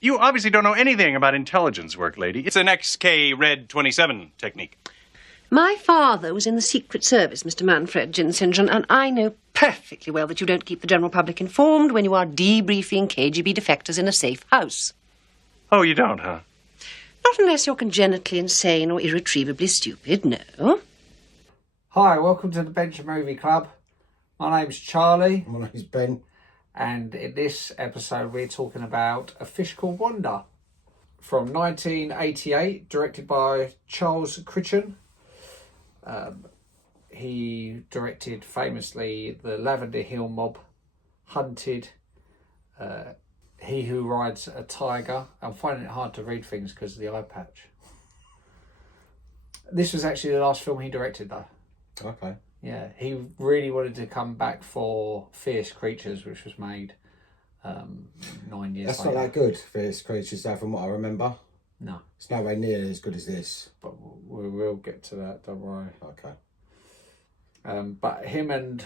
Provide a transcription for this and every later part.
You obviously don't know anything about intelligence work, lady. It's an XK Red 27 technique. My father was in the Secret Service, Mr. Manfred Ginsinger, and I know perfectly well that you don't keep the general public informed when you are debriefing KGB defectors in a safe house. Oh, you don't, huh? Not unless you're congenitally insane or irretrievably stupid, no. Hi, welcome to the Bench Movie Club. My name's Charlie. My name's Ben. And in this episode we're talking about A Fish Called Wanda from 1988, directed by Charles Crichton. He directed famously The Lavender Hill Mob, Hunted, He Who Rides a Tiger. I'm finding it hard to read things because of the eye patch. This was actually the last film he directed though. Okay. Yeah, he really wanted to come back for Fierce Creatures, which was made 9 years That's later. not that good, Fierce Creatures, though, from what I remember. No. It's nowhere near as good as this. But we will get to that, don't worry. Okay. But him and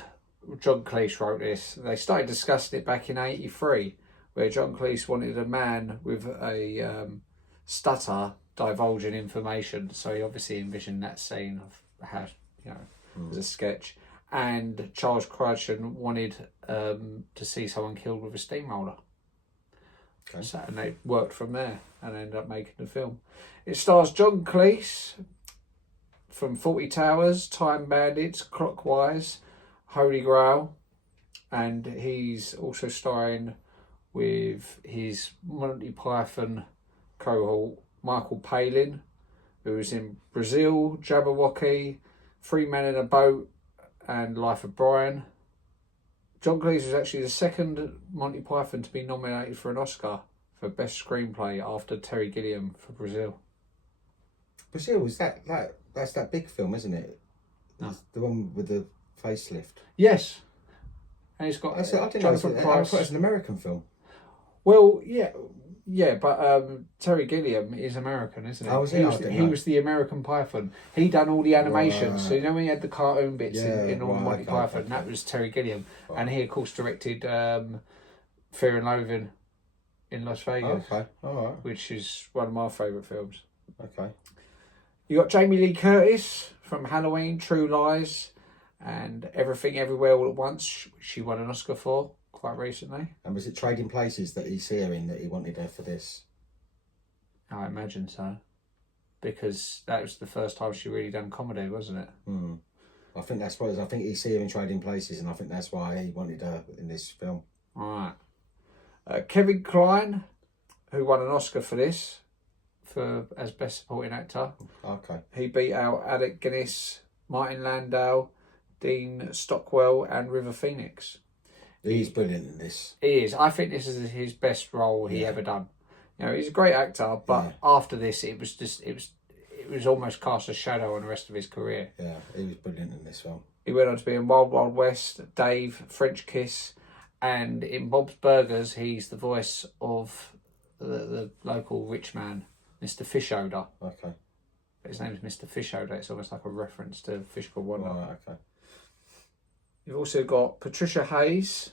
John Cleese wrote this. They started discussing it back in 83, where John Cleese wanted a man with a stutter divulging information. So he obviously envisioned that scene of how, as a sketch. And Charles Crichton wanted to see someone killed with a steamroller. Okay. So, and they worked from there and ended up making the film. It stars John Cleese from 40 Towers, Time Bandits, Clockwise, Holy Grail, and he's also starring with his Monty Python cohort Michael Palin, who was in Brazil, Jabberwocky, Three Men in a Boat, and Life of Brian. John Cleese was actually the second Monty Python to be nominated for an Oscar for Best Screenplay after Terry Gilliam for Brazil. Brazil, was that's that big film, isn't it? No. It's the one with the facelift. Yes. And it's got I didn't know Jonathan I Pryce. thought it was an American film. Well, yeah, but Terry Gilliam is American, isn't he? Oh, was he? He was the American Python. He done all the animations. Right. So you know when he had the cartoon bits in all Monty Python, okay. that was Terry Gilliam. Right. And he, of course, directed Fear and Loathing in Las Vegas. Okay, all right. Which is one of my favourite films. Okay. You got Jamie Lee Curtis from Halloween, True Lies, and Everything Everywhere All at Once. She won an Oscar for quite recently. And was it Trading Places that he's seeing that he wanted her for this? I imagine so, because that was the first time she really done comedy, wasn't it? I think that's what it is. I think he's seeing Trading Places, and I think that's why he wanted her in this film. All right. Kevin Kline, who won an Oscar for this, as Best Supporting Actor. Okay. He beat out Alec Guinness, Martin Landau, Dean Stockwell, and River Phoenix. He's brilliant in this. He is. I think this is his best role he ever done. He's a great actor, but after this, it was almost cast a shadow on the rest of his career. Yeah, he was brilliant in this film. He went on to be in Wild Wild West, Dave, French Kiss, and in Bob's Burgers, he's the voice of the local rich man, Mr. Fishoder. Okay. His name's Mr. Fishoder. It's almost like a reference to Fish Called Wanda. Right, okay. You've also got Patricia Hayes,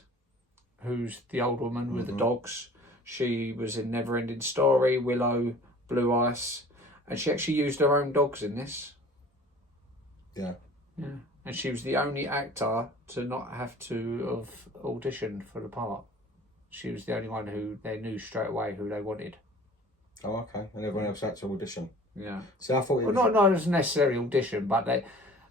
who's the old woman with the dogs. She was in Neverending Story, Willow, Blue Ice, and she actually used her own dogs in this. Yeah. Yeah. And she was the only actor to not have to have auditioned for the part. She was the only one who they knew straight away who they wanted. Oh, okay. And everyone else had to audition. Yeah. So I thought it was... not as necessarily audition, but they...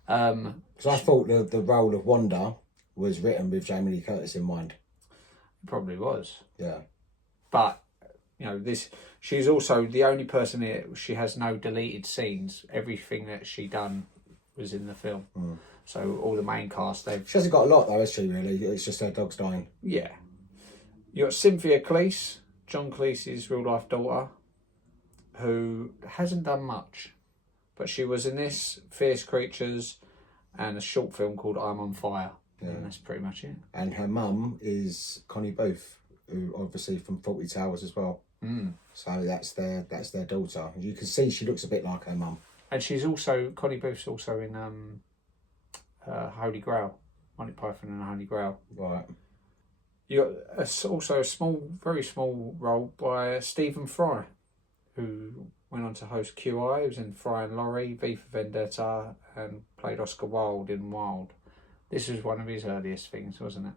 Because I thought the role of Wanda was written with Jamie Lee Curtis in mind. It probably was. Yeah. But, she's also the only person here, she has no deleted scenes. Everything that she done was in the film. So all the main cast, She hasn't got a lot though, has she, really? It's just her dog's dying. Yeah. You got Cynthia Cleese, John Cleese's real life daughter, who hasn't done much. But she was in this, Fierce Creatures, and a short film called I'm on Fire. Yeah. And that's pretty much it. And her mum is Connie Booth, who obviously from 40 Towers as well. So that's their daughter. You can see she looks a bit like her mum. And she's also, Connie Booth's also in Holy Grail, Monty Python and Holy Grail. Right. You got also a very small role by Stephen Fry, who went on to host QI. He was in Fry and Laurie, V for Vendetta, and played Oscar Wilde in Wild. This was one of his earliest things, wasn't it?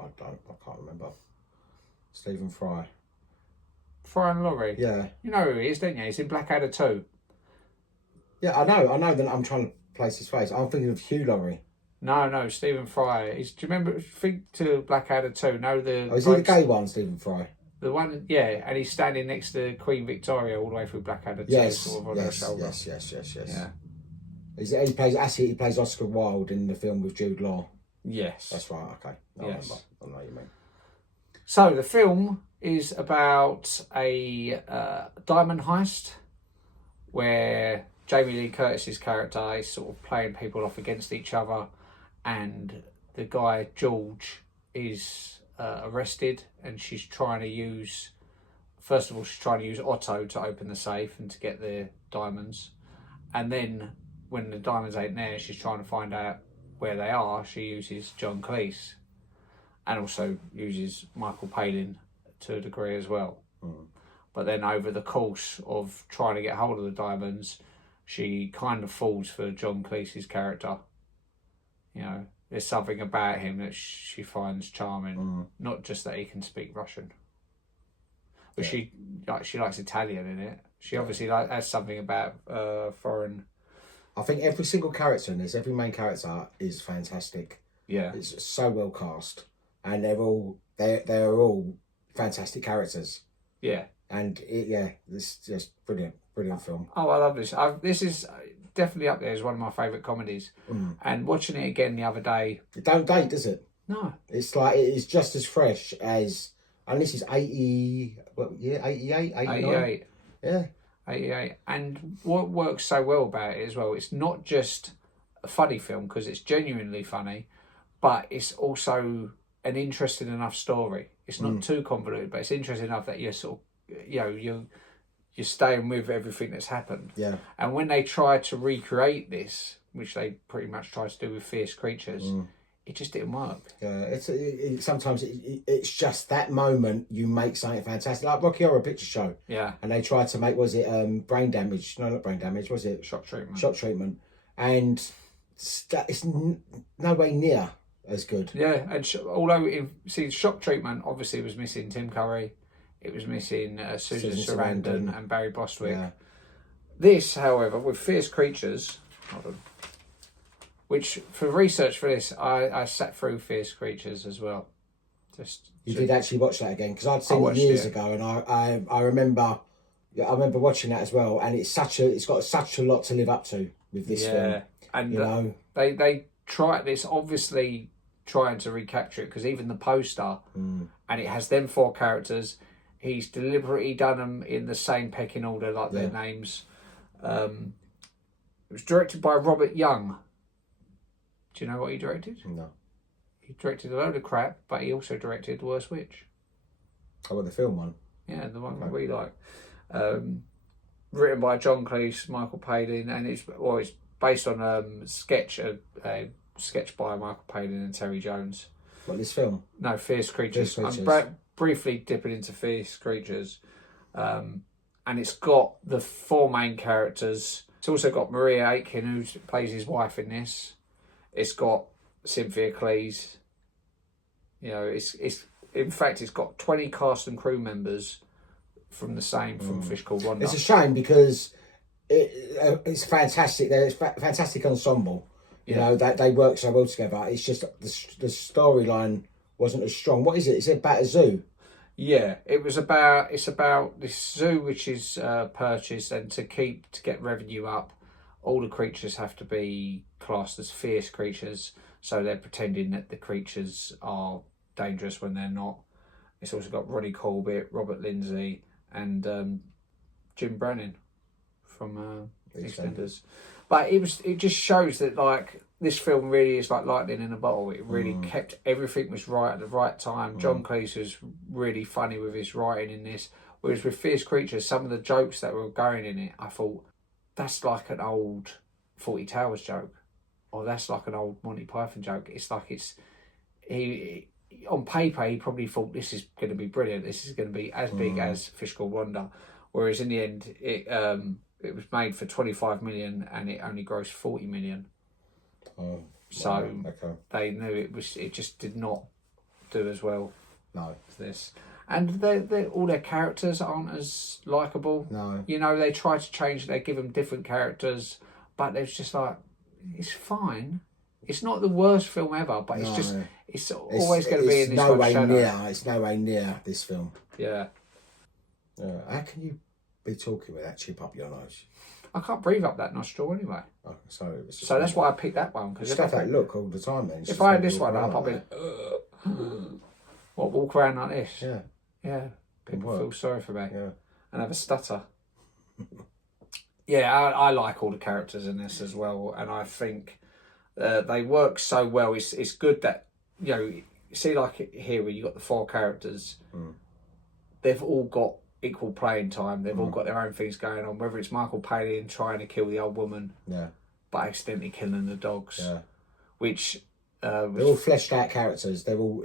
I can't remember. Stephen Fry. Fry and Laurie? Yeah. You know who he is, don't you? He's in Blackadder 2. Yeah, I know that I'm trying to place his face. I'm thinking of Hugh Laurie. No, Stephen Fry. Do you remember, think to Blackadder 2, know the... Oh, is he the gay one, Stephen Fry? The one, yeah, and he's standing next to Queen Victoria all the way through Blackadder 2. Yes, sort of on her shoulder. yes. Yeah. He plays Oscar Wilde in the film with Jude Law. Yes. That's right, okay. I Yes. remember. I know what you mean. So the film is about a diamond heist where Jamie Lee Curtis's character is sort of playing people off against each other, and the guy George is arrested, and she's trying to use Otto to open the safe and to get the diamonds, and then when the diamonds ain't there, she's trying to find out where they are. She uses John Cleese, and also uses Michael Palin to a degree as well. But then over the course of trying to get hold of the diamonds, she kind of falls for John Cleese's character. You know, there's something about him that she finds charming. Not just that he can speak Russian, but she likes Italian in it. She obviously has something about foreign. I think every single character in this, every main character is fantastic. Yeah, it's so well cast, and they're all fantastic characters. Yeah, and it's just brilliant film. Oh, I love this. This is definitely up there as one of my favourite comedies. And watching it again the other day, it don't date, does it? No, it's like it is just as fresh as. And this is 88, 88. Yeah. 88. And what works so well about it as well, it's not just a funny film because it's genuinely funny, but it's also an interesting enough story. It's not too convoluted, but it's interesting enough that you're sort of, you're staying with everything that's happened. Yeah. And when they try to recreate this, which they pretty much try to do with Fierce Creatures, it just didn't work. Yeah, sometimes it's just that moment you make something fantastic, like Rocky Horror Picture Show. Yeah. And they tried to make brain damage? No, not brain damage. Was it shock treatment? Shock treatment, and it's no way near as good. Yeah, and although shock treatment obviously was missing Tim Curry, it was missing Susan Sarandon and Barry Bostwick. Yeah. This, however, with Fierce Creatures. Hold on. Which, for research for this, I sat through Fierce Creatures as well. You did actually watch that again? Because I'd seen it years ago, and I remember watching that as well. And it's got such a lot to live up to with this film. Yeah, and they tried this, obviously trying to recapture it, because even the poster, and it has them 4 characters. He's deliberately done them in the same pecking order, like their names. It was directed by Robert Young. Do you know what he directed? No. He directed a load of crap, but he also directed The Worst Witch. Oh, well, the film one? Yeah, the one we like. Written by John Cleese, Michael Palin, and it's based on a sketch by Michael Palin and Terry Jones. What, this film? No, Fierce Creatures. I'm briefly dipping into Fierce Creatures. And it's got the 4 main characters. It's also got Maria Aitken, who plays his wife in this. It's got Cynthia Cleese. It's in fact it's got 20 cast and crew members from Fish Called Wanda. It's a shame because it's fantastic. It's a fantastic ensemble. You know that they work so well together. It's just the storyline wasn't as strong. What is it? Is it about a zoo? Yeah, it's about this zoo which is purchased, and to get revenue up, all the creatures have to be classed as fierce creatures, so they're pretending that the creatures are dangerous when they're not. It's also got Ronnie Corbett, Robert Lindsay, and Jim Brannon from EastEnders. But it just shows that like this film really is like lightning in a bottle. It really kept everything was right at the right time. John Cleese was really funny with his writing in this. Whereas with Fierce Creatures, some of the jokes that were going in it, I thought, that's like an old 40 Towers joke, or that's like an old Monty Python joke. It's like he on paper, he probably thought this is going to be brilliant. This is going to be as big as Fish Called Wanda. Whereas in the end, it was made for 25 million and it only grossed 40 million. Oh, So okay. they knew it just did not do as well No. as this. And all their characters aren't as likable. No. You know, they try to change. They give them different characters, but it's just like, it's fine. It's not the worst film ever, but it's just it's always going to be in this no way shadow. near. It's no way near this film. Yeah. How can you be talking with that chip up your nose? I can't breathe up that nostril anyway. Oh, so that's why I picked that one. Because stuff that look all the time. Then if I had this one up, I'd be walk around like this. Yeah. Yeah. People feel sorry for me. Yeah. And have a stutter. Yeah, I like all the characters in this as well, and I think they work so well. It's good that, you know, see, like here where you got the 4 characters, they've all got equal playing time. They've all got their own things going on. Whether it's Michael Palin trying to kill the old woman, but accidentally killing the dogs, which they're all fleshed out characters. They're all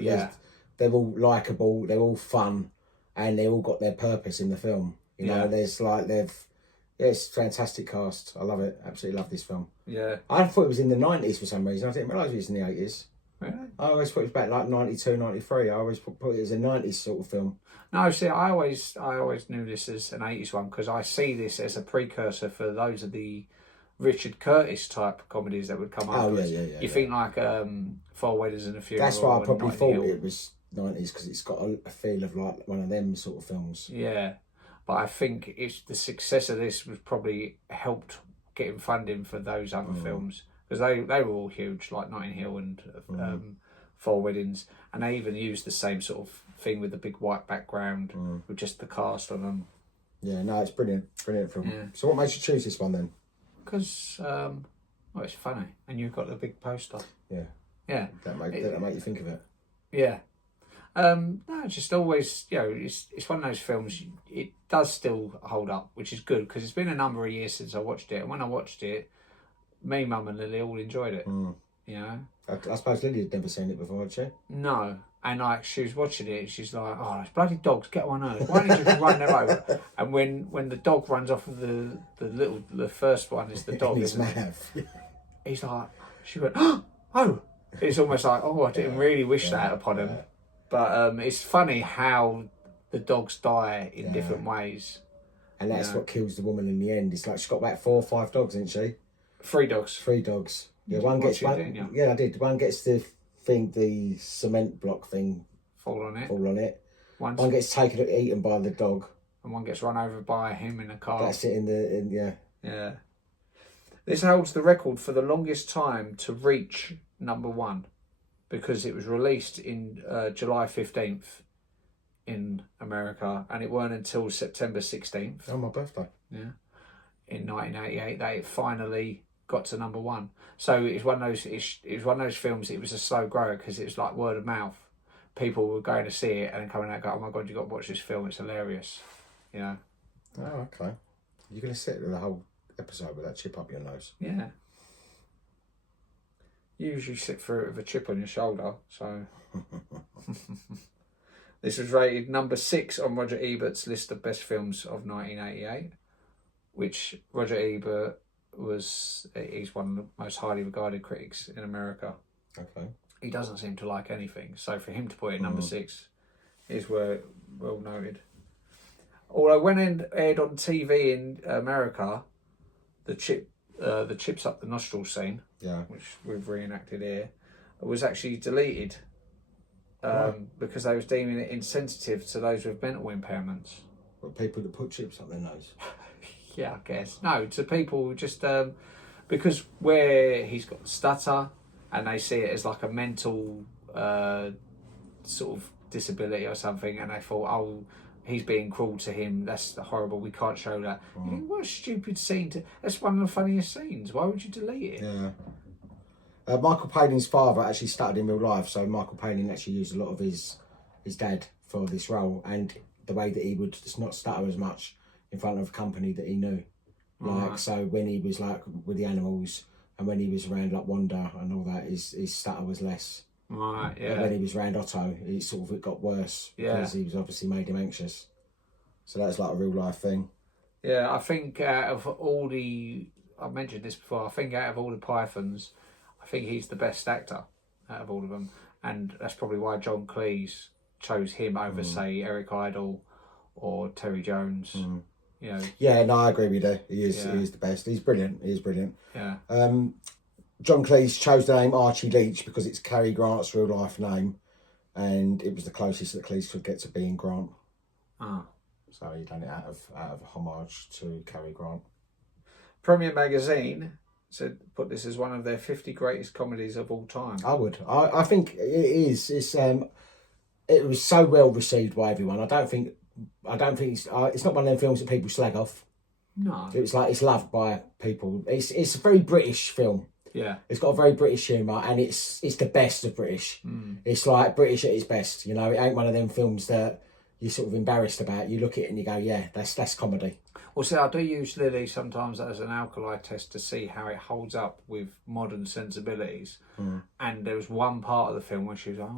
they're all likable. They're all fun, and they all got their purpose in the film. You know, there's like it's a fantastic cast. I love it. Absolutely love this film. Yeah. I thought it was in the 90s for some reason. I didn't realise it was in the 80s. Really? I always thought it was back like 92, 93. I always put it as a 90s sort of film. No, see, I always knew this as an 80s one because I see this as a precursor for those of the Richard Curtis type comedies that would come up. Oh, yeah. You think like Four Weddings and a Funeral. That's why I probably Notting thought Hill. it was 90s because it's got a feel of like one of them sort of films. Yeah. But I think it's the success of this was probably helped getting funding for those other films because they were all huge, like Notting Hill and Four Weddings, and they even used the same sort of thing with the big white background with just the cast on them. Yeah, no, it's brilliant film. Yeah. So what made you choose this one then? Because well, it's funny, and you've got the big poster. Yeah, that make you think of it. Yeah. No, just always, you know, it's one of those films, it does still hold up, which is good, because it's been a number of years since I watched it, and when I watched it, me, Mum and Lily all enjoyed it, you know? I suppose Lily had never seen it before, had she? No, and like, she was watching it, and she's like, oh, those bloody dogs, get on her, why don't you just run them over? And when the dog runs off of the first one is the dog, He's isn't it? mad. He's like, she went, oh, it's almost like, oh, I didn't really wish that upon him. But it's funny how the dogs die in different ways. And that's what kills the woman in the end. It's like she's got about 4 or 5 dogs, isn't she? 3 dogs. 3 dogs. Yeah, one gets one. Didn't you? Yeah, I did. One gets the cement block thing Fall on it. One gets eaten by the dog. And one gets run over by him in a car. That's it Yeah. This holds the record for the longest time to reach number 1. Because it was released in July 15th in America, and it weren't until September 16th. Oh, my birthday. Yeah, in 1988 that it finally got to number 1. So it was one of those. It was one of those films. It was a slow grower because it was like word of mouth. People were going to see it and then coming out, and go, "Oh my god, you got to watch this film! It's hilarious." You know. Oh, okay. You're gonna sit there the whole episode with that chip up your nose. Yeah. You usually sit through it with a chip on your shoulder, so... This was rated number 6 on Roger Ebert's list of best films of 1988, which Roger Ebert he's one of the most highly regarded critics in America. Okay. He doesn't seem to like anything, so for him to put it number 6 is well noted. Although when it aired on TV in America, the chips up the nostril scene, which we've reenacted here, was actually deleted because they was deeming it insensitive to those with mental impairments. What, people that put chips up their nose? Yeah, I guess. No, to people just because where he's got stutter and they see it as like a mental sort of disability or something, and they thought, oh, he's being cruel to him, that's horrible, we can't show that. You think, what a stupid scene. That's one of the funniest scenes. Why would you delete it? Yeah. Michael Palin's father actually started in real life, so Michael Palin actually used a lot of his dad for this role, and the way that he would just not stutter as much in front of a company that he knew. Like, so when he was like with the animals and when he was around like Wanda and all that, his stutter was less. Right, But yeah. when he was round Otto, it got worse because he was obviously made him anxious. So that's like a real life thing. Yeah, I think out of all I mentioned this before, I think out of all the Pythons, I think he's the best actor out of all of them. And that's probably why John Cleese chose him over, say, Eric Idle or Terry Jones. You know. Yeah, no, I agree with you. He is the best. He's brilliant. He is brilliant. Yeah. John Cleese chose the name Archie Leach because it's Cary Grant's real life name, and it was the closest that Cleese could get to being Grant. Ah. So he done it out of homage to Cary Grant. Premiere Magazine put this as one of their 50 greatest comedies of all time. I would. I think it is. It was so well received by everyone. I don't think it's not one of them films that people slag off. No. It's loved by people. It's a very British film. Yeah. It's got a very British humour, and it's the best of British. It's like British at its best. You know, it ain't one of them films that you're sort of embarrassed about. You look at it and you go, yeah, that's comedy. Well, see, I do use Lily sometimes as an alkali test to see how it holds up with modern sensibilities. And there was one part of the film where she was,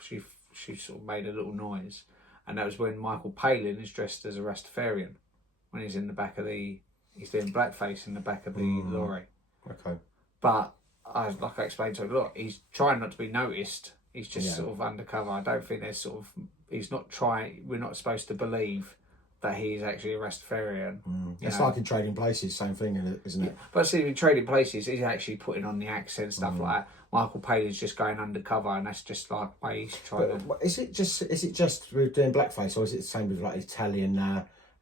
she sort of made a little noise, and that was when Michael Palin is dressed as a Rastafarian when he's in the back of he's doing blackface in the back of the lorry. Okay. But like I explained to him, look, he's trying not to be noticed. He's just sort of undercover. I don't think there's sort of, he's not trying, we're not supposed to believe that he's actually a Rastafarian. It's like in Trading Places, same thing, isn't it? But see, in Trading Places, he's actually putting on the accent, stuff like that. Michael Palin's just going undercover, and that's just like why he's trying to... Is it just with doing blackface, or is it the same with like Italian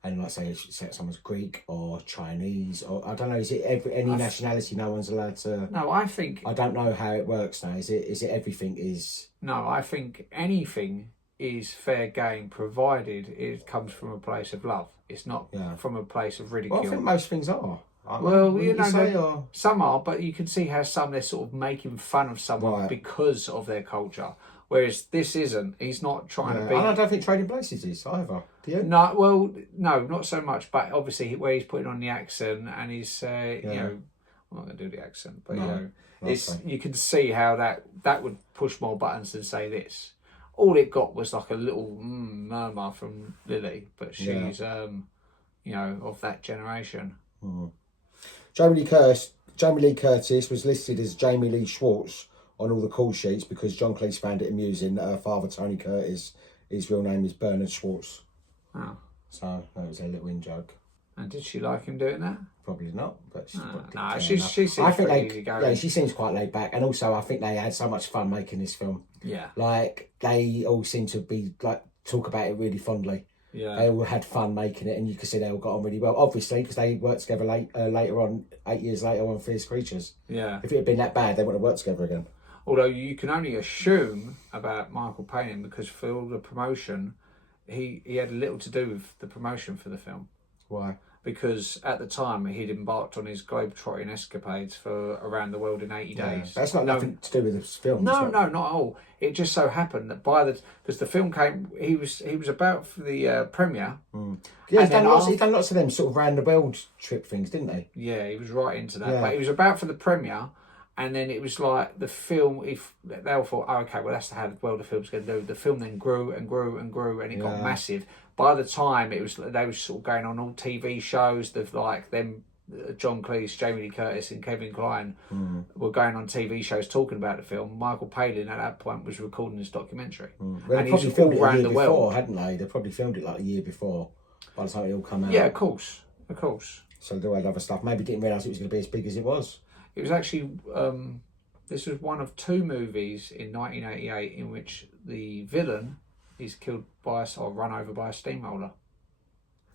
and like say someone's Greek or Chinese, or I don't know, is it any nationality no one's allowed to... No, I think... I don't know how it works now. Is it everything is... No, I think anything is fair game provided it comes from a place of love. It's not from a place of ridicule. Well, I think most things are. Well, you know, some are, but you can see how some they're sort of making fun of someone because of their culture. Whereas this isn't. He's not trying to be... And I don't think Trading Places is either. Do you? No, well, no, not so much. But obviously where he's putting on the accent and he's, you know... I'm not going to do the accent, but, you know... You can see how that would push more buttons than, say, this. All it got was like a little murmur from Lily, but she's, you know, of that generation. Jamie Lee Curtis was listed as Jamie Lee Schwartz on all the call sheets because John Cleese found it amusing that her father, Tony Curtis, his real name is Bernard Schwartz. Oh. So that was a little in-joke. And did she like him doing that? Probably not, but she seems pretty easygoing. Yeah, she seems quite laid back, and also I think they had so much fun making this film. Yeah, like they all seem to be like talk about it really fondly. Yeah, they all had fun making it, and you could see they all got on really well. Obviously, because they worked together later on, 8 years later on Fierce Creatures. Yeah, if it had been that bad, they wouldn't have worked together again. Although you can only assume about Michael Palin because for all the promotion, he had little to do with the promotion for the film. Why? Because at the time he'd embarked on his globe-trotting escapades for around the world in 80 days. That's not nothing to do with this film. No, not at all. It just so happened that because the film came, he was about for the premiere. Yeah, he's done lots of them sort of round the world trip things, didn't he? Yeah, he was right into that. Yeah. But he was about for the premiere, and then it was like the film. If they all thought, oh, okay, well that's how the world of film's going to do. The film then grew and grew and grew, and it got massive. By the time they were sort of going on all TV shows, John Cleese, Jamie Lee Curtis and Kevin Kline were going on TV shows talking about the film. Michael Palin at that point was recording his documentary. Well, they probably filmed it a year before, hadn't they? They probably filmed it like a year before by the time it all came out. Yeah, of course. So they had other stuff. Maybe didn't realise it was going to be as big as it was. It was actually, this was one of two movies in 1988 in which the villain is killed or run over by a steamroller.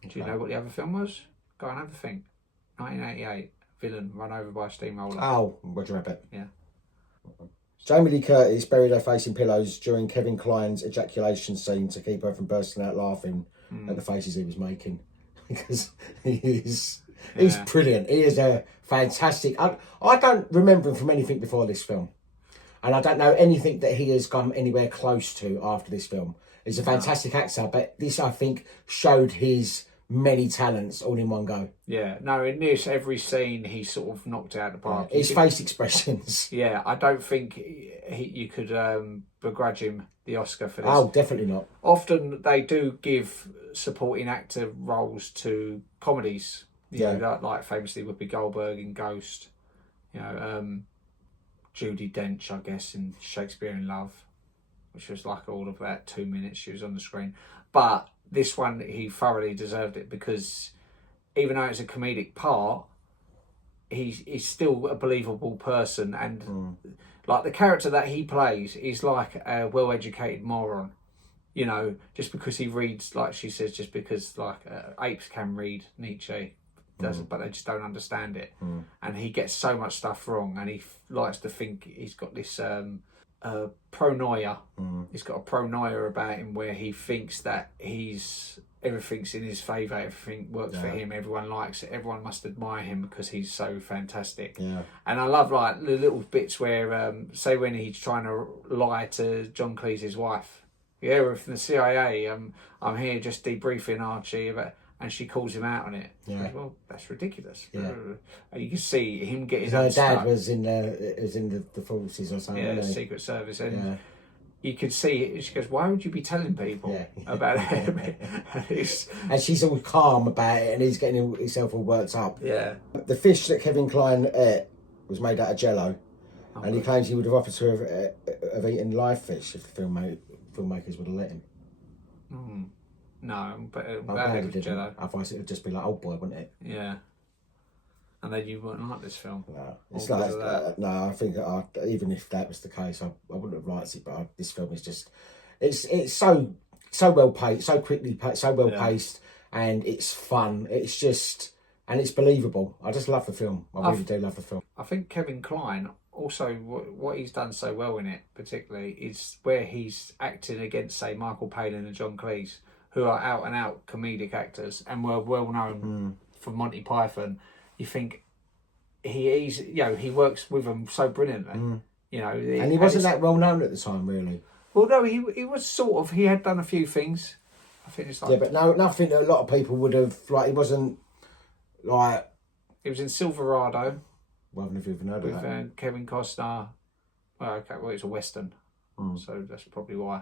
Do you know what the other film was? Go and have a think. 1988, villain run over by a steamroller. Oh, Roger Rabbit. Yeah. Jamie Lee Curtis buried her face in pillows during Kevin Kline's ejaculation scene to keep her from bursting out laughing at the faces he was making. Because he's brilliant. He is a fantastic... I don't remember him from anything before this film. And I don't know anything that he has come anywhere close to after this film. He's a fantastic actor, but this, I think, showed his many talents all in one go. Yeah, no, in this, every scene he sort of knocked out the park. His face expressions. Yeah, I don't think you could begrudge him the Oscar for this. Oh, definitely not. Often they do give supporting actor roles to comedies. You know, like famously Whoopi Goldberg in Ghost. You know, Judi Dench, I guess, in Shakespeare in Love, which was like all of that 2 minutes she was on the screen. But this one, he thoroughly deserved it because even though it's a comedic part, he's still a believable person. And like the character that he plays is like a well-educated moron. You know, just because he reads, like she says, just because like apes can read Nietzsche, doesn't, but they just don't understand it. And he gets so much stuff wrong, and he likes to think he's got this pronoia. He's got a pronoia about him where he thinks that everything's in his favour, everything works for him, everyone likes it, everyone must admire him because he's so fantastic. And I love like the little bits where say when he's trying to lie to John Cleese's wife. Yeah, we're from the CIA. I'm here just debriefing Archie about, and she calls him out on it. Yeah. Goes, well, that's ridiculous. Yeah. And you can see him getting. Her dad was in the forces or something. Yeah, the Secret Service, and you could see it. She goes, "Why would you be telling people about it?" And she's all calm about it, and he's getting himself all worked up. Yeah. The fish that Kevin Kline ate was made out of Jello, and he claims he would have offered to have eaten live fish if the filmmakers would have let him. No, but I'm glad it didn't. Jello. Otherwise, it would just be like Old Boy, wouldn't it? Yeah. And then you wouldn't like this film. No, it's like no. I think even if that was the case, I wouldn't have liked it. But this film is just, it's so well paced, so quickly paced, so well paced, and it's fun. It's just, and it's believable. I just love the film. I really do love the film. I think Kevin Kline also what he's done so well in it, particularly, is where he's acting against, say, Michael Palin and John Cleese, who are out and out comedic actors and were well known for Monty Python. You think he works with them so brilliantly. You know, and he wasn't that well known at the time, really. Well, no, he was sort of. He had done a few things. I think it's like but nothing that a lot of people would have like. He wasn't like. He was in Silverado. Well, I've never even heard of that. Kevin Costner. Well, okay, well, it's a western, so that's probably why.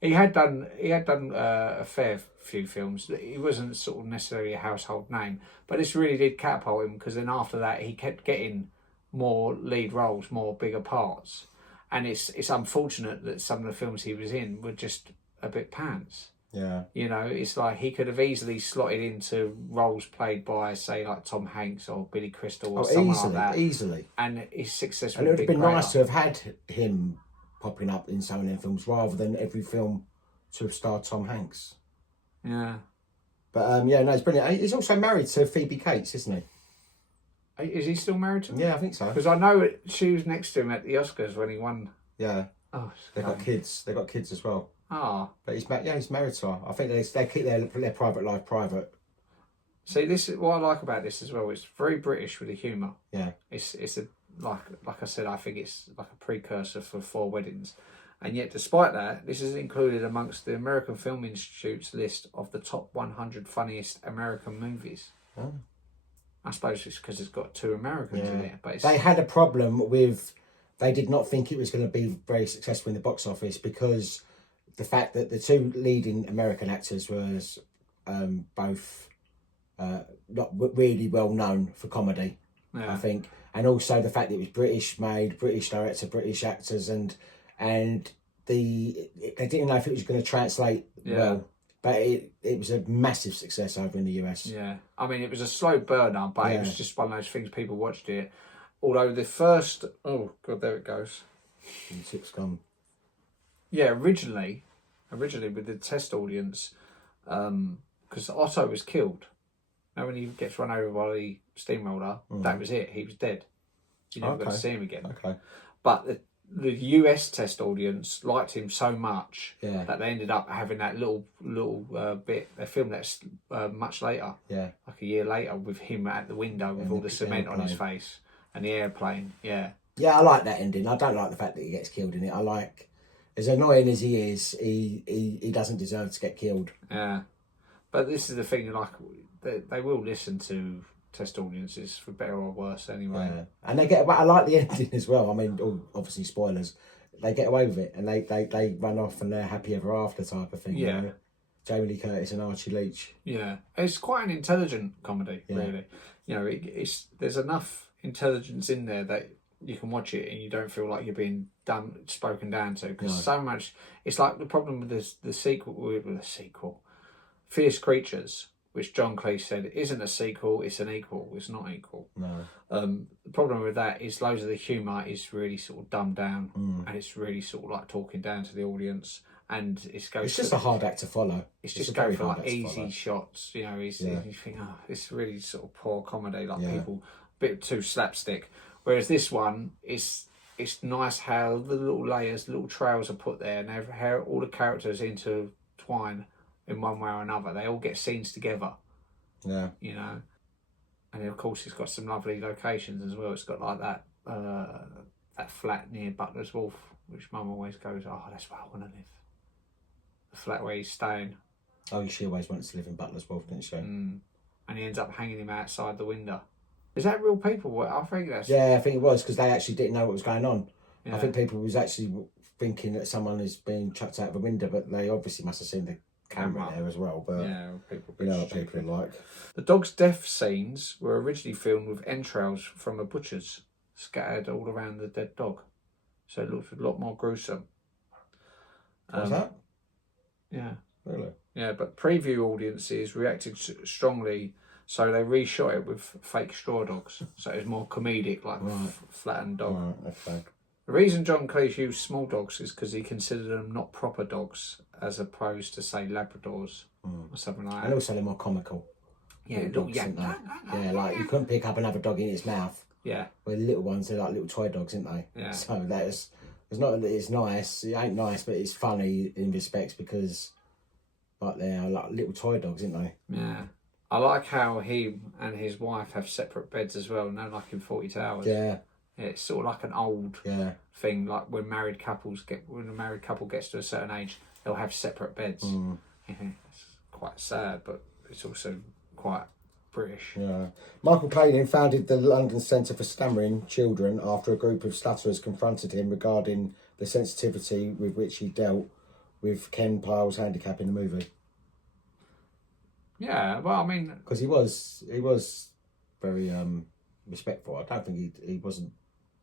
He had done a fair few films. He wasn't sort of necessarily a household name, but this really did catapult him because then after that he kept getting more lead roles, more bigger parts, and it's unfortunate that some of the films he was in were just a bit pants. Yeah. You know, it's like he could have easily slotted into roles played by, say, like Tom Hanks or Billy Crystal or someone like that. Easily. And his success would have been nice to have had him popping up in some of them films rather than every film to have starred Tom Hanks. Yeah. But no, it's brilliant. He's also married to Phoebe Cates, isn't he? Is he still married to her? Yeah, I think so. Because I know she was next to him at the Oscars when he won. Yeah. Oh, they've got kids. They've got kids as well. Ah. But he's married to her. I think they keep their private life private. See, this is what I like about this as well. It's very British with the humour. Yeah. It's a like I said, I think it's like a precursor for Four Weddings. And yet, despite that, this is included amongst the American Film Institute's list of the top 100 funniest American movies. Oh. I suppose it's because it's got two Americans in it. But they had a problem with... They did not think it was going to be very successful in the box office because the fact that the two leading American actors was both not really well known for comedy, I think. And also the fact that it was British made, British director, British actors, and they didn't know if it was going to translate well. But it was a massive success over in the US. Yeah. I mean, it was a slow burner, but it was just one of those things people watched it. Although the first... Oh, God, there it goes. And the 6 gone. Yeah, originally with the test audience, because Otto was killed. Now, when he gets run over by the steamroller, that was it. He was dead. You never got to see him again. Okay. But the US test audience liked him so much that they ended up having that little bit. They filmed that much later, like a year later, with him at the window with all the cement on his face and the airplane. Yeah, I like that ending. I don't like the fact that he gets killed in it. I like, as annoying as he is, he doesn't deserve to get killed. Yeah, But this is the thing, like, they will listen to test audiences for better or worse anyway. Yeah. And they get away. I like the ending as well. I mean, obviously spoilers. They get away with it, and they run off and they're happy ever after type of thing. Yeah. You know? Jamie Lee Curtis and Archie Leach. Yeah, it's quite an intelligent comedy, really. You know, there's enough intelligence in there that you can watch it and you don't feel like you're being spoken down to, because so much. It's like the problem with the sequel, Fierce Creatures, which John Cleese said isn't a sequel, it's an equal. It's not equal. No. The problem with that is loads of the humour is really sort of dumbed down, and it's really sort of like talking down to the audience. And it's just a hard act to follow. It's just going for like easy shots, you know. You think, oh, it's really sort of poor comedy, like people a bit too slapstick. Whereas this one, it's nice how the little layers, the little trails are put there, and how all the characters intertwine in one way or another. They all get scenes together. Yeah. You know, and of course it's got some lovely locations as well. It's got like that flat near Butler's Wharf, which Mum always goes, oh, that's where I want to live. The flat where he's staying. Oh, she always wanted to live in Butler's Wharf, didn't she? And he ends up hanging him outside the window. Is that real people? I think that's... Yeah, I think it was, because they actually didn't know what was going on. Yeah. I think people was actually thinking that someone is being chucked out of a window, but they obviously must have seen the camera there as well. But yeah, you know what people are like. The dog's death scenes were originally filmed with entrails from a butcher's scattered all around the dead dog, so it looked a lot more gruesome. What's that? Yeah. Really? Yeah, but preview audiences reacted strongly, so they reshot it with fake straw dogs, so it was more comedic, like flattened dog. Right, okay. The reason John Cleese used small dogs is because he considered them not proper dogs, as opposed to, say, Labradors or something like that. And also they're more comical. Yeah, dogs, aren't they? Yeah, like you couldn't pick up another dog in its mouth. Yeah. Where the little ones, they're like little toy dogs, aren't they? Yeah. So it's not that it's nice. It ain't nice, but it's funny in respects because, like, they're like little toy dogs, aren't they? Yeah. I like how he and his wife have separate beds as well. No, like in 40 Towers. Yeah. Yeah, it's sort of like an old thing, like when a married couple gets to a certain age, they'll have separate beds. It's quite sad, but it's also quite British. Yeah. Michael Palin founded the London Centre for Stammering Children after a group of stutterers confronted him regarding the sensitivity with which he dealt with Ken Pyle's handicap in the movie. Yeah, well, I mean, because he was very respectful. I don't think he wasn't.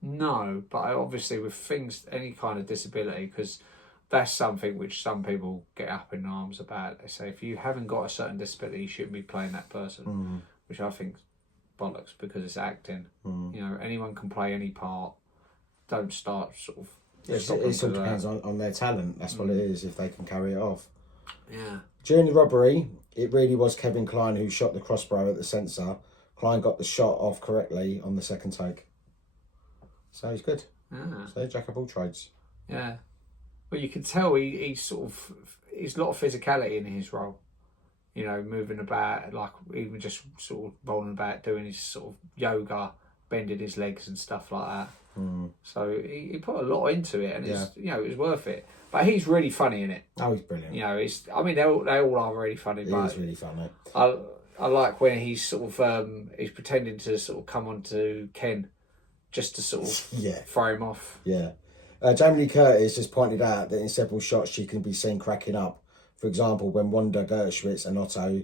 No, but obviously with things, any kind of disability, because that's something which some people get up in arms about. They say if you haven't got a certain disability, you shouldn't be playing that person, which I think bollocks, because it's acting. You know, anyone can play any part. Don't start sort of. It all depends on their talent. That's what it is. If they can carry it off. Yeah. During the robbery, it really was Kevin Kline who shot the crossbow at the sensor. Kline got the shot off correctly on the second take. So he's good. Yeah. So jack of all trades. Yeah. Well, you can tell he's a lot of physicality in his role. You know, moving about, like even just sort of rolling about, doing his sort of yoga, bending his legs and stuff like that. So he put a lot into it, and it's, you know, it was worth it. But he's really funny in it. Oh, he's brilliant. You know, they all are really funny. He is really funny. I like when he's sort of he's pretending to sort of come on to Ken, just to sort of throw him off. Yeah. Jamie Lee Curtis has pointed out that in several shots she can be seen cracking up. For example, when Wanda, Gershwitz and Otto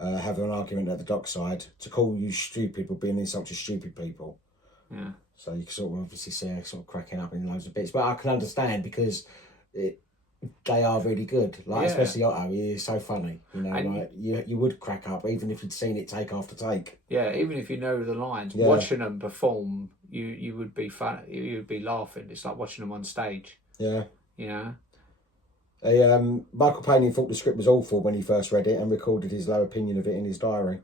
have an argument at the dockside, to call you stupid would be an insult to stupid people. Yeah. So you can sort of obviously see her sort of cracking up in loads of bits. But I can understand because they are really good. Like, especially Otto, he is so funny. You know, and like you would crack up even if you'd seen it take after take. Yeah, even if you know the lines, watching them perform, you would be fun. You would be laughing. It's like watching them on stage. Yeah. You know. Michael Palin thought the script was awful when he first read it and recorded his low opinion of it in his diary.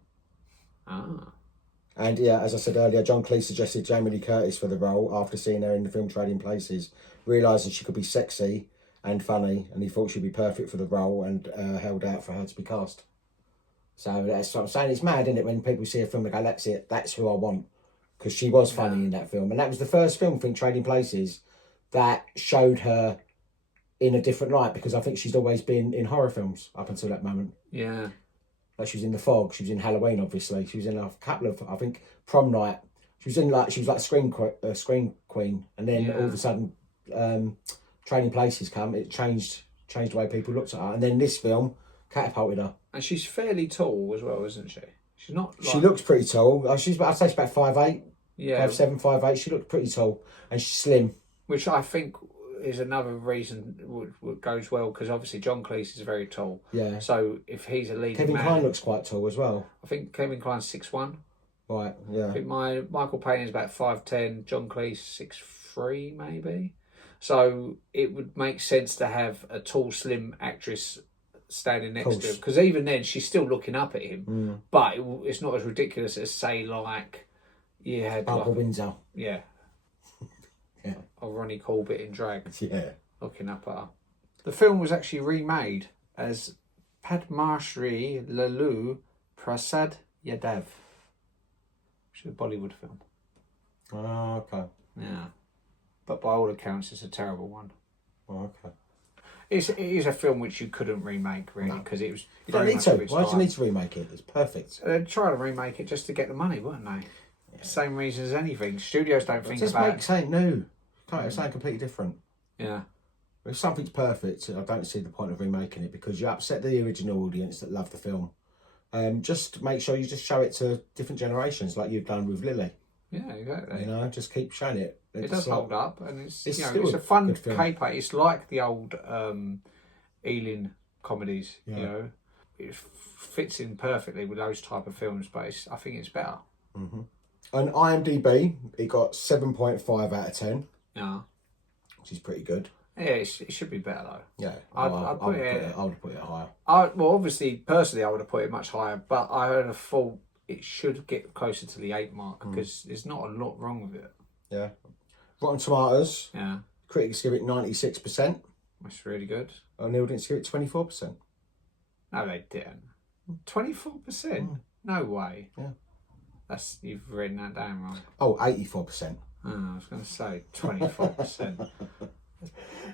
And as I said earlier, John Cleese suggested Jamie Lee Curtis for the role after seeing her in the film Trading Places, realising she could be sexy and funny, and he thought she'd be perfect for the role and held out for her to be cast. So that's what I'm saying. It's mad, isn't it, when people see a film and go, that's it, that's who I want. Because she was funny in that film. And that was the first film, I think, Trading Places, that showed her in a different light, because I think she's always been in horror films up until that moment. Yeah. Like she was in The Fog. She was in Halloween, obviously. She was in a couple of, I think, Prom Night. She was like a screen queen, and then all of a sudden, Trading Places come. It changed the way people looked at her, and then this film catapulted her. And she's fairly tall as well, isn't she? She's not. Like... She looks pretty tall. I'd say she's about 5'8". Yeah, 5'7", 5'8". She looked pretty tall, and she's slim. Which I think is another reason what goes well, because obviously John Cleese is very tall. Yeah. So if he's a leading Kevin man, Kline looks quite tall as well. I think Kevin Kline's 6'1". Right. Yeah. I think Michael Palin is about 5'10". John Cleese 6'3" maybe. So it would make sense to have a tall, slim actress standing next to him, because even then she's still looking up at him. But it's not as ridiculous as, say, like you had Barbara Windsor. Yeah. Yeah. Or Ronnie Corbett in drag. Yeah. Looking up at her. The film was actually remade as Padmashri Lalu Prasad Yadav, which is a Bollywood film. Oh, okay. Yeah. But by all accounts, it's a terrible one. Oh, okay. It is a film which you couldn't remake, really, because it was. You don't need to. Why do you need to remake it? It's perfect. They're trying to remake it just to get the money, weren't they? Yeah. Same reason as anything. Studios don't think just about make something new. Something completely different. Yeah. If something's perfect, I don't see the point of remaking it, because you upset the original audience that love the film. Just make sure you just show it to different generations, like you've done with Lily. Yeah, exactly. You know, just keep showing it. It does hold up, and it's still a fun caper. It's like the old Ealing comedies. Yeah. You know, it fits in perfectly with those type of films, but I think it's better. Mm-hmm. On IMDb, it got 7.5 out of 10. Yeah, which is pretty good. Yeah, it should be better though. Yeah, I would put it higher. Well, obviously, personally, I would have put it much higher, but I would have thought it should get closer to the 8 mark, because there's not a lot wrong with it. Yeah. Rotten Tomatoes. Yeah. Critics give it 96%. That's really good. And the audience give it 24%. No, they didn't. 24%? No way. Yeah. You've written that down wrong. Oh, 84%. Oh, I was going to say 24%.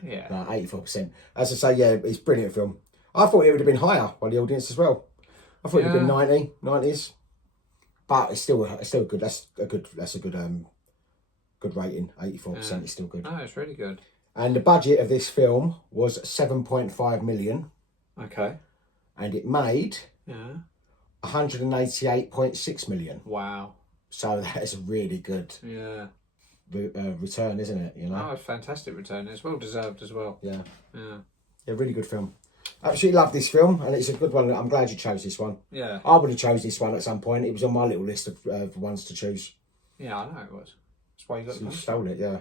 Yeah. No, 84%. As I say, yeah, it's a brilliant film. I thought it would have been higher by the audience as well. I thought it would have been 90s. But it's still good. That's a good good rating. 84% is still good. No, it's really good. And the budget of this film was 7.5 million. Okay. And it made 188.6 million. Wow. So that is a really good return, isn't it? You know. Oh, a fantastic return. It's well deserved as well. Yeah. Yeah. Yeah, really good film. Absolutely love this film, and it's a good one. I'm glad you chose this one. Yeah. I would have chose this one at some point. It was on my little list of ones to choose. Yeah, I know it was. That's why you got So the you poster. stole it, yeah.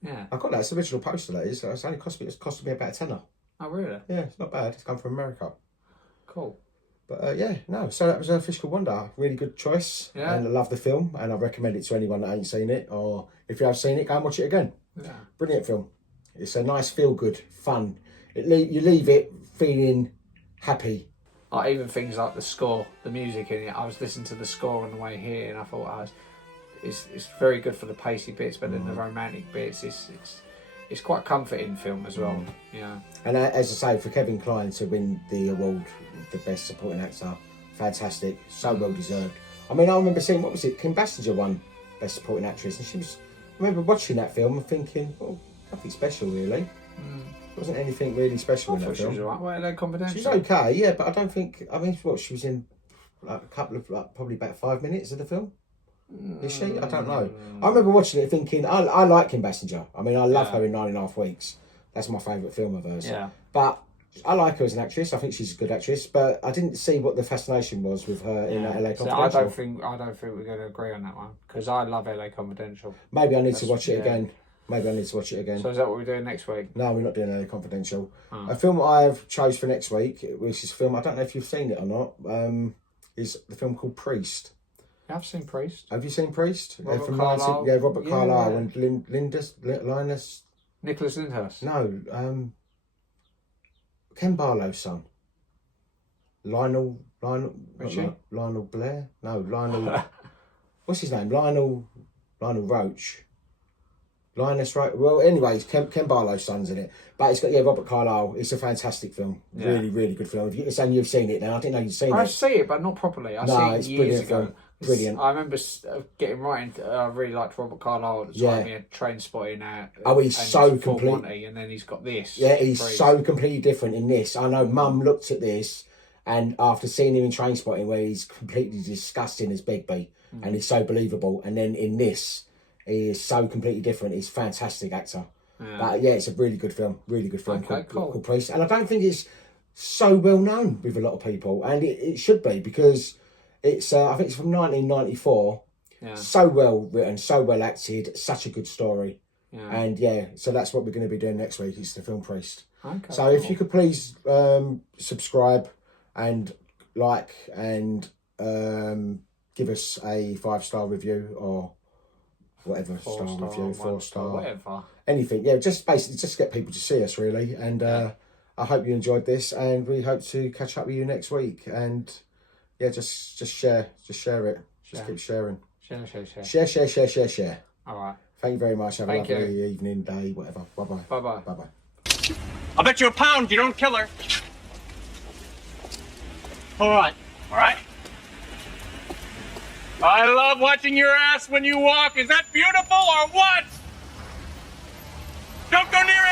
Yeah. I got that. It's the original poster, that is. It's only costed me about a tenner. Oh, really? Yeah, it's not bad. It's come from America. Cool. But so that was a Fish Called Wanda. Really good choice. Yeah. And I love the film, and I recommend it to anyone that ain't seen it, or if you have seen it, go and watch it again. Yeah. Brilliant film. It's a nice, feel-good, fun. You leave it feeling happy. Like even things like the score, the music in it. I was listening to the score on the way here, and I thought, it's very good for the pacey bits, but then the romantic bits, it's quite comforting film as well. Yeah. And as I say, for Kevin Kline to win the award, the best supporting actor, fantastic, so well deserved. I mean, I remember seeing, what was it? Kim Basinger won best supporting actress, and I remember watching that film and thinking, well, nothing special really. There wasn't anything really special in that film. She was alright. Well, they're confidential. She's okay, yeah, but I don't think. I mean, she was in like a couple of probably about 5 minutes of the film. Is she? I don't know. I remember watching it thinking, I like Kim Basinger. I mean, I love her in 9.5 Weeks. That's my favourite film of hers. Yeah. But I like her as an actress. I think she's a good actress. But I didn't see what the fascination was with her in LA Confidential. So I don't think we're going to agree on that one, because I love LA Confidential. Maybe I need to watch it again. So is that what we're doing next week? No, we're not doing LA Confidential. A film I've chose for next week, which is a film, I don't know if you've seen it or not, is the film called Priest. I've seen Priest. Have you seen Priest? Robert Carlyle. Robert Carlyle and Linus. Nicholas Lyndhurst. No, Ken Barlow's son. Lionel Blair? No, Lionel. What's his name? Lionel Roach. Lioness, right? Well, anyways, Ken Barlow's son's in it. But it's got, Robert Carlyle. It's a fantastic film. Yeah. Really, really good film. If you're saying you've seen it, then I didn't know you'd seen I it. see it, but not properly. I see it's it years brilliant ago. film. Brilliant. I remember getting right into. I really liked Robert Carlyle at the time. He had Train Spotting out. Oh, he's so complete. Monty, and then he's got this. Yeah, he's so completely different in this. I know Mum looked at this, and after seeing him in Train Spotting, where he's completely disgusting as Begbie, and he's so believable, and then in this, he is so completely different. He's a fantastic actor. Yeah. But it's a really good film. Really good film Okay, called Priest. And I don't think it's so well known with a lot of people, and it should be, because it's I think it's from 1994. Yeah. So well written, so well acted, such a good story. Yeah. And so that's what we're going to be doing next week. It's the film Priest. Okay, so if you could please subscribe and like and give us a 5-star review or whatever, 4-star, whatever, anything. Yeah, just basically just get people to see us, really. And I hope you enjoyed this, and we hope to catch up with you next week. And just share it. Just keep sharing. Share. All right. Thank you very much. Have a lovely evening, day, whatever. Bye-bye. Bye-bye. Bye-bye. I'll bet you £1 you don't kill her. All right. I love watching your ass when you walk. Is that beautiful or what? Don't go near it.